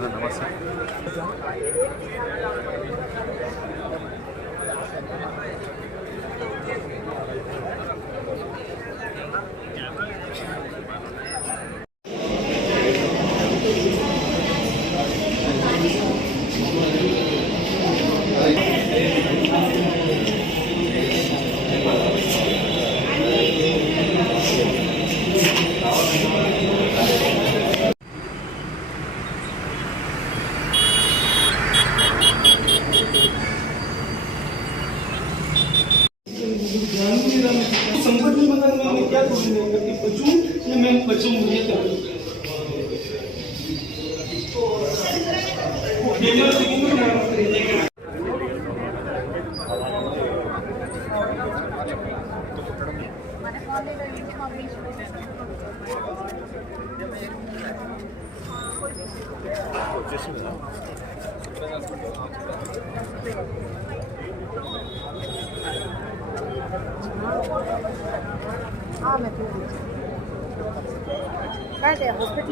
నమస్తే. संपत्ति बनाने में क्या करूँगा कि बचूं या मैं बचूं मुझे क्या हाँ मैं क्या हॉस्पिटल